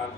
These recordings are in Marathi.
आपल्या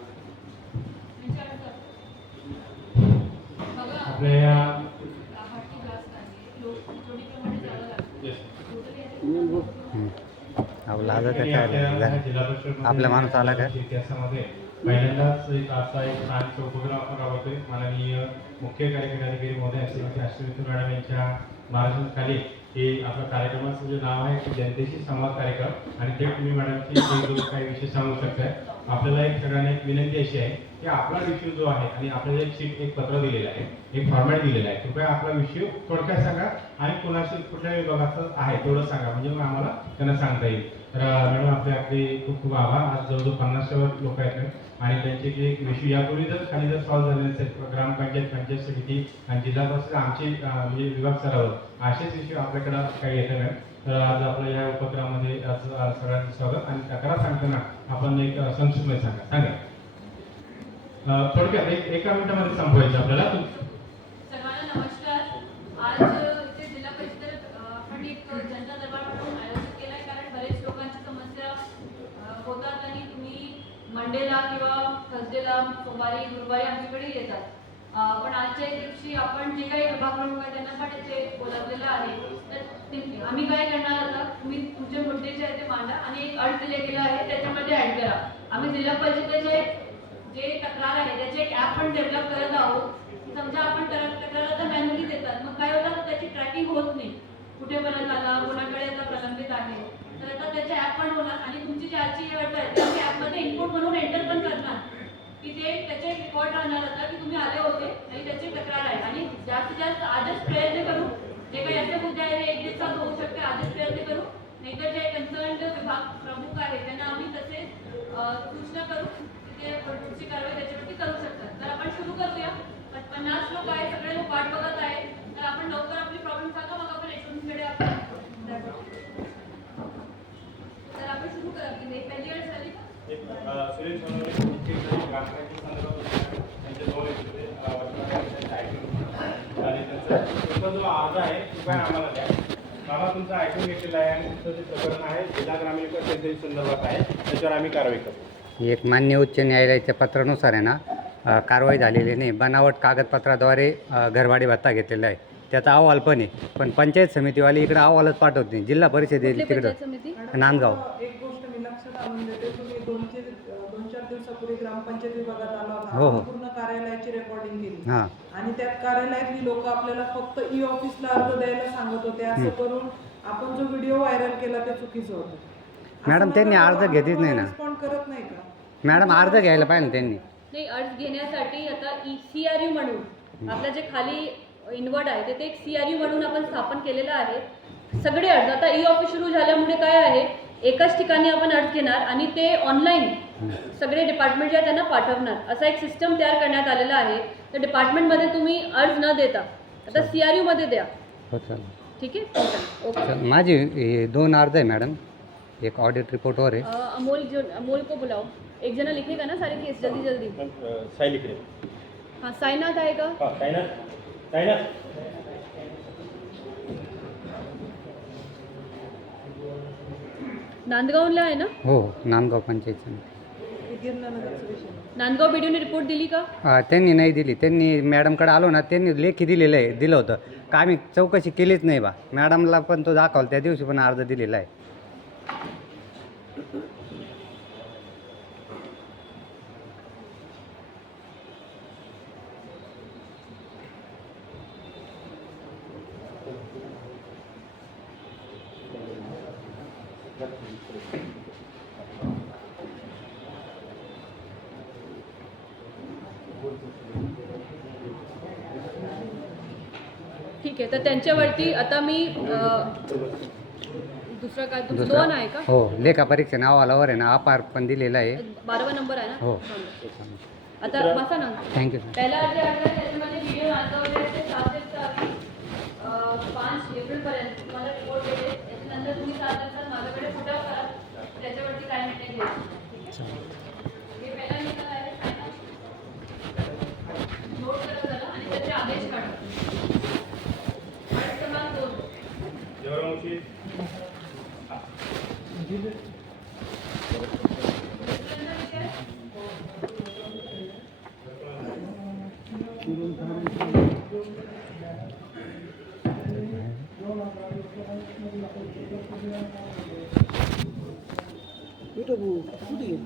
आपला माणूस आला का? इतिहासामध्ये पहिल्यांदाच असा एक छानसा उपक्रम आपण राबवतोय. माननीय मुख्य कार्यकारी अधिकारी महोदय श्रीमती अश्विनी मॅडम यांच्या मार्गदर्शनाखाली हे आपल्या कार्यक्रमाचं जे नाव आहे ते जनतेशी संवाद कार्यक्रम आणि ते तुम्ही मॅडमची काही विषय सांगू शकताय. आपल्याला एक सगळ्यांना एक विनंती अशी आहे की आपला विषय जो आहे आणि आपल्याला एक पत्र दिलेलं आहे, एक फॉर्मॅट दिलेलं आहे, कृपया आपला विषय थोडक्यात सांगा आणि कोणाशी कुठल्या विभागाचं आहे तेवढं सांगा, म्हणजे मग आम्हाला त्यांना सांगता येईल. तर मॅडम आपले खूप खूप आभार. आज जवळजवळ 50च्या वर लोक आहेत आणि त्यांचे जे विषय यापूर्वी जर खाली जर सॉल्व्ह झाले नसेल, ग्रामपंचायत, पंचायत समिती आणि जिल्हा परिषद आमचे म्हणजे विभाग स्तरावर असेच विषय आपल्याकडं काही येतात मॅम. तर आज आपल्या या उपक्रमामध्ये आज सगळ्यांचं स्वागत. आणि तक्रार सांगताना आपण एक संक्षिप्त सांगा थोडक्यात एका मिनिटामध्ये संपवायचं आपल्याला. सर्वांना नमस्कार. आज इथे जिल्हा परिषद आपण एक जनता दरबार म्हणून आयोजित केला आहे, कारण बरेच लोकांची समस्या होतात आणि तुम्ही मंडेला किंवा थर्सडेला, सोमवारी, गुरुवारी आमच्याकडे येतात. पण आजच्या दिवशी आपण जे काही विभाग प्रमुख आहे त्यांना पण इथे बोलावलेलं आहे. तर आम्ही काय करणार, आता तुम्ही तुमचे मुद्दे जे आहे ते मांडा आणि एक अट दिले गेला आहे त्याच्यामध्ये ऍड करा. आम्ही जिल्हा परिषदेचे जे तक्रार आहे त्याचे एक ॲप पण डेव्हलप करत आहोत. समजा आपण तक्रार आता मॅन्युअली देतात, मग काय होतं तर त्याची ट्रॅकिंग होत नाही, कुठेपर्यंत आला, कोणाकडे आता प्रलंबित आहे. तर आता त्याचे ॲप पण होणार आणि तुमची जी आजची अट आहे त्या ॲपमध्ये इनपुट म्हणून एंटर पण करणार की ते त्याचे एक रेकॉर्ड राहणार आता की तुम्ही आले होते आणि त्याची तक्रार आहे. आणि जास्तीत जास्त आजच प्रयत्न करू, जे काही असे मुद्दे आहे एक दिवसात होऊ शकते, आजच प्रयत्न करू. नाहीतर जे कन्सर्न विभाग प्रमुख आहे त्यांना आम्ही तसे सूचना करू की ते पुढची कारवाई त्याच्यावरती करू शकतात. तर आपण सुरू करूया. 50 लोक आहे, सगळे लोक वाट बघत आहे. तर आपण लवकर आपली प्रॉब्लेम सांगा, मग आपण एचओडीकडे आपण. तर आपण सुरू करा की पहिली अट झाली का? सुरेश ग्रामपंचायत संदर्भात त्यांचे दोन होते आणि त्यांचा जो अर्ज आहे कृपया आम्हाला द्या. बाबा तुमचं ऐकून घेतलेलं आहे आणि तुमचं जे प्रकरण आहे जिल्हा ग्रामीण विकास योजने संदर्भात आहे, त्याच्यावर आम्ही कारवाई करतो. एक मान्य उच्च न्यायालयाच्या पत्रानुसार आहे ना, कारवाई झालेली नाही. बनावट कागदपत्राद्वारे घरभाडे भत्ता घेतलेला आहे, त्याचा अहवाल पण आहे. पण पंचायत समितीवाली इकडे अहवालच पाठवत नाही. जिल्हा परिषद तिकडं नांदगाव. एक गोष्ट मी लक्षात आणून देते, तुम्ही 2-4 दिवसापूर्वी ग्रामपंचायत विभागात आला होता. हो. पूर्ण कार्यालयाची रेकॉर्डिंग केली हां. आणि त्यात कार्यालयातली लोक आपल्याला फक्त ई ऑफिसला अर्ज द्यायला सांगत होते. असं करून आपण जो व्हिडिओ व्हायरल केला ते चुकीचं होतं. मॅडम त्यांनी अर्ज घेतच नाही ना. रिस्पॉन्ड करत नाही का मॅडम अर्ज घ्यायला पाहिजे ना त्यांनी. नाही, अर्ज घेण्यासाठी आता CRU म्हणून आपलं जे खाली इनवर्ड आहे ते एक CRU म्हणून आपण स्थापन केलेलं आहे. सगळे अर्ज आता ई ऑफिस सुरू झाल्यामुळे काय आहे, एकाच ठिकाणी आपण अर्ज घेणार आणि ते ऑनलाईन सगळे डिपार्टमेंट जे आहे त्यांना पाठवणार, असा एक सिस्टम तयार करण्यात आलेला आहे. तर डिपार्टमेंटमध्ये तुम्ही अर्ज न देता आता CRU मध्ये द्या. हो चालेल. ठीक आहे, ओके. माझी 2 अर्ज आहे मॅडम. एक ऑडिट रिपोर्टवर आहे. अमोल को बुलाओ. एक जना लिखेगा ना सारे केस जल्दी जल्दी. साई लिख रहे. हाँ, साईनाथ आहे का? हां, साईनाथ. नांदगावला आहे ना? हो, नांदगाव पंचायत समिती. गिरणानगरचा विषय. नांदगाव बीडीओने रिपोर्ट दिली का? त्यांनी नाही दिली. त्यांनी मॅडमकडे आलो ना, त्यांनी लेखी दिलं होतं का आम्ही चौकशी केलीच नाही बा. मॅडमला पण तो दाखवला, त्या दिवशी पण अर्ज दिलेला आहे. ठीक आहे, तर त्यांच्यावरती आता मी दुसरं काय तुमचं 2 आहे का? हो, लेखा परीक्षा नावालावर आहे ना, अपार पण दिलेला आहे. 12वा नंबर आहे ना? हो. आता बसा ना. थँक्यू. पहिला अर्ज आहे त्याच्यामध्ये व्हिडिओ नांदगावले ते 5 एप्रिलपर्यंत तुम्हाला रिपोर्ट देते. त्याच्यानंतर तुम्ही 7 दिवसात माझ्याकडे फोटो करा, त्याच्यावरती काय मिळते घ्यायचं. हे पहिला निकाल आहे, नोट करा जरा आणि त्याचे आदेश काढा. अर्ज क्रमांक 2. जेवढं दुसऱ्यांदा विषय कुठे